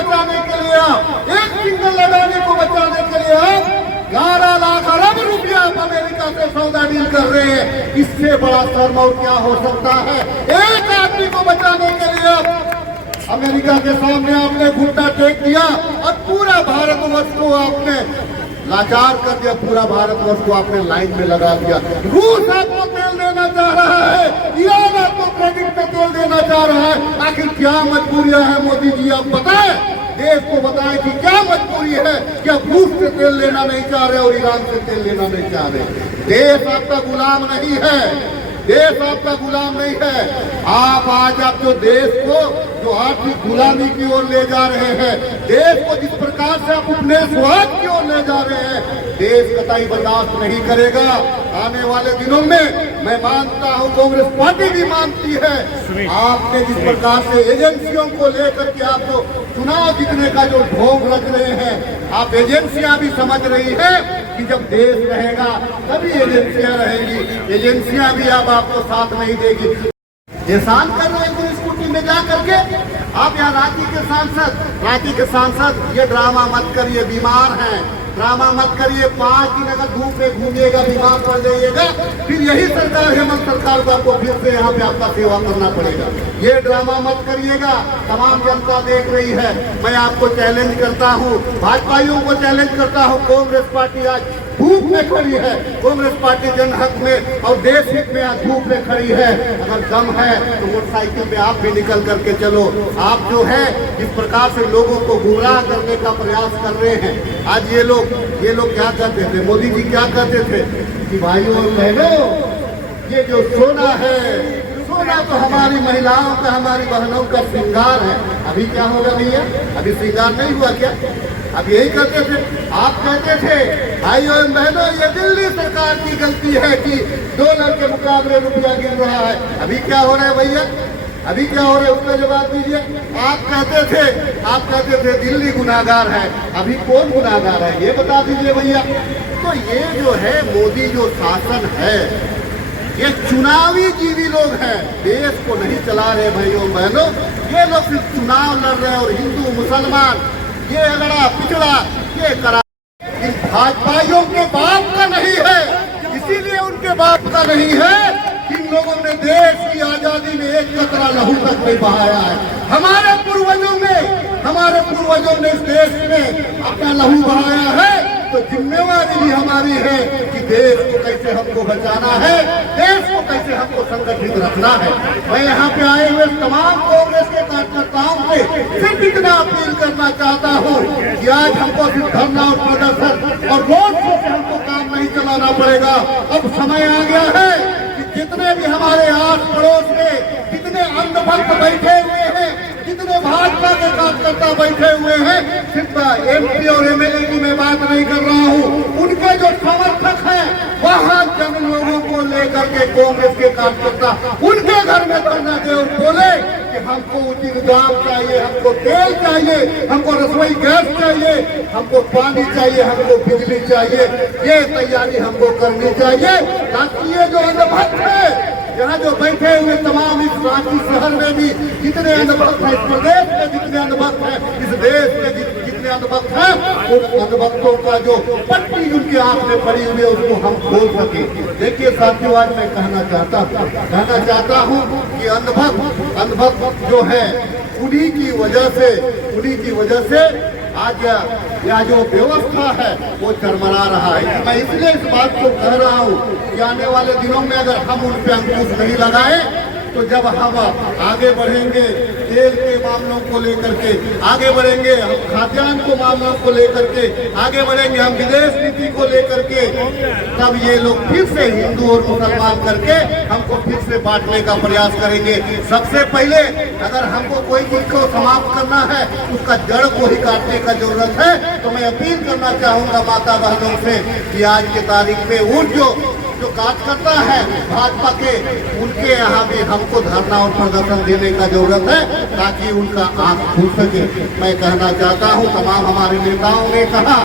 बचाने के लिए आप, एक सिंगल अडानी को बचाने के लिए आप 11 लाख अरब रुपया अमेरिका से सौदा डील कर रहे हैं। इससे बड़ा शर्म और क्या हो सकता है? एक आदमी को बचाने के लिए आप अमेरिका के सामने आपने घुटना टेक दिया और पूरा भारतवर्ष को आपने लाचार कर दिया, पूरा भारतवर्ष को आपने लाइन में लगा दिया। रूस आपको तेल देना चाह रहा है, ईरान आपको क्रेडिट पे तेल देना चाह रहा है। आखिर क्या मजबूरियां हैं मोदी जी, आप बताएं, देश को बताएं कि क्या मजबूरी है कि आप रूस से तेल लेना नहीं चाह रहे और ईरान से तेल लेना नहीं चाह रहे। देश आपका गुलाम नहीं है, देश आपका गुलाम नहीं है। आप जो देश को जो आर्थिक गुलामी की ओर ले जा रहे हैं, देश को जिस प्रकार से आप अपने स्वार्थ की ओर ले जा रहे हैं, देश कतई बर्दाश्त नहीं करेगा। आने वाले दिनों में मैं मानता हूं, कांग्रेस पार्टी भी मानती है, आपने जिस प्रकार से एजेंसियों को लेकर के आप जो चुनाव जीतने का जो ढोंग रच रहे हैं, आप एजेंसियां भी समझ रही है कि जब देश रहेगा तभी एजेंसियां रहेंगी, एजेंसियां भी अब आपको साथ नहीं देगी। एहसान कर रहे हैं स्कूटी में जा करके आप। यहाँ रांची के सांसद ये ड्रामा मत करिए, बीमार हैं, ड्रामा मत करिए। 5 दिन अगर धूप में घूमिएगा, बीमार पड़ जाइएगा, फिर यही सरकार, हेमंत सरकार को आपको फिर से यहाँ पे आपका सेवा करना पड़ेगा। ये ड्रामा मत करिएगा, तमाम जनता देख रही है। मैं आपको चैलेंज करता हूँ, भाजपाइयों को चैलेंज करता हूँ, कांग्रेस पार्टी आज धूप में खड़ी है, कांग्रेस पार्टी जनहक में और देश हित में आज धूप में खड़ी है। अगर दम है तो मोटरसाइकिल पे आप भी निकल करके चलो। आप जो है जिस प्रकार से लोगों को गुमराह करने का प्रयास कर रहे हैं, आज ये लोग क्या कहते थे, मोदी जी क्या कहते थे कि भाइयों और बहनों, ये जो सोना है, सोना तो हमारी महिलाओं का, हमारी बहनों का श्रृंगार है। अभी क्या होगा भैया, अभी श्रृंगार नहीं हुआ क्या? अब यही कहते थे, आप कहते थे भाइयों एवं बहनों, ये दिल्ली सरकार की गलती है कि डॉलर के मुकाबले रुपया गिर रहा है। अभी क्या हो रहा है भैया, अभी क्या हो रहा है उसका जवाब दीजिए। आप कहते थे दिल्ली गुनाहगार है, अभी कौन गुनाहगार है ये बता दीजिए भैया। तो ये जो है मोदी जो शासन है, ये चुनावी जीवी लोग हैं, देश को नहीं चला रहे भाइयों बहनों। ये लोग सिर्फ चुनाव लड़ रहे हैं और हिंदू मुसलमान ये अगड़ा पिछड़ा ये करा, इन भाजपाइयों के बाप का नहीं है, इसीलिए उनके बाप का नहीं है। इन लोगों ने देश की आजादी में एक कतरा लहू तक नहीं बहाया है। हमारे पूर्वजों ने इस देश में अपना लहू बहाया है, तो जिम्मेवारी भी हमारी है कि देश को कैसे हमको बचाना है, देश को कैसे हमको संगठित रखना है। मैं यहाँ पे आए हुए तमाम कांग्रेस के कार्यकर्ताओं से सिर्फ इतना अपील करना चाहता हूँ कि आज हमको सिर्फ धरना और प्रदर्शन और रोड शो से हमको काम नहीं चलाना पड़ेगा। अब समय आ गया है कि जितने भी हमारे आस पड़ोस में जितने अंधभक्त बैठे हुए हैं, जितने भाजपा के कार्यकर्ता बैठे हुए हैं, सिर्फ MP और MLA की मैं बात नहीं कर रहा हूँ, उनके जो समर्थक हैं वहाँ जन लोगों को लेकर के कांग्रेस के कार्यकर्ता उनके घर में धरना दे और बोले कि हमको उचित दाम चाहिए, हमको तेल चाहिए, हमको रसोई गैस चाहिए, हमको पानी चाहिए, हमको बिजली चाहिए। ये तैयारी हमको करनी चाहिए ताकि ये जो अंधभक्त है, यहाँ जो बैठे हुए तमाम इस रांची शहर में भी जितने अंधभक्त हैं, इस प्रदेश में जितने अंधभक्त हैं, इस देश में जितने अंधभक्त हैं, उन अंधभक्तों का जो पट्टी उनके आंख में पड़ी हुई है उसको हम खोल सके। देखिए साथियों, आज मैं कहना चाहता हूँ कि अंधभक्त जो है उन्हीं की वजह से आज यह जो व्यवस्था है वो चरमरा रहा है। मैं इसलिए इस बात को कह रहा हूँ कि आने वाले दिनों में अगर हम उन पे अंकुश नहीं लगाए तो जब हम आगे बढ़ेंगे तेल के मामलों को लेकर के आगे बढ़ेंगे, हम खाद्यान्न को मामलों को लेकर के आगे बढ़ेंगे, हम विदेश नीति को लेकर के, तब ये लोग फिर से हिंदू और मुसलमान करके हमको फिर से बांटने का प्रयास करेंगे। सबसे पहले अगर हमको कोई चीज को समाप्त करना है उसका जड़ को ही काटने का जरूरत है। तो मैं अपील करना चाहूंगा माता बहनों से कि आज के तारीख पे उन जो कार्यकर्ता है भाजपा के, उनके यहाँ भी हमको धरना और प्रदर्शन देने का जरूरत है ताकि उनका आंख खुल सके। मैं कहना चाहता हूँ, तमाम हमारे नेताओं ने कहा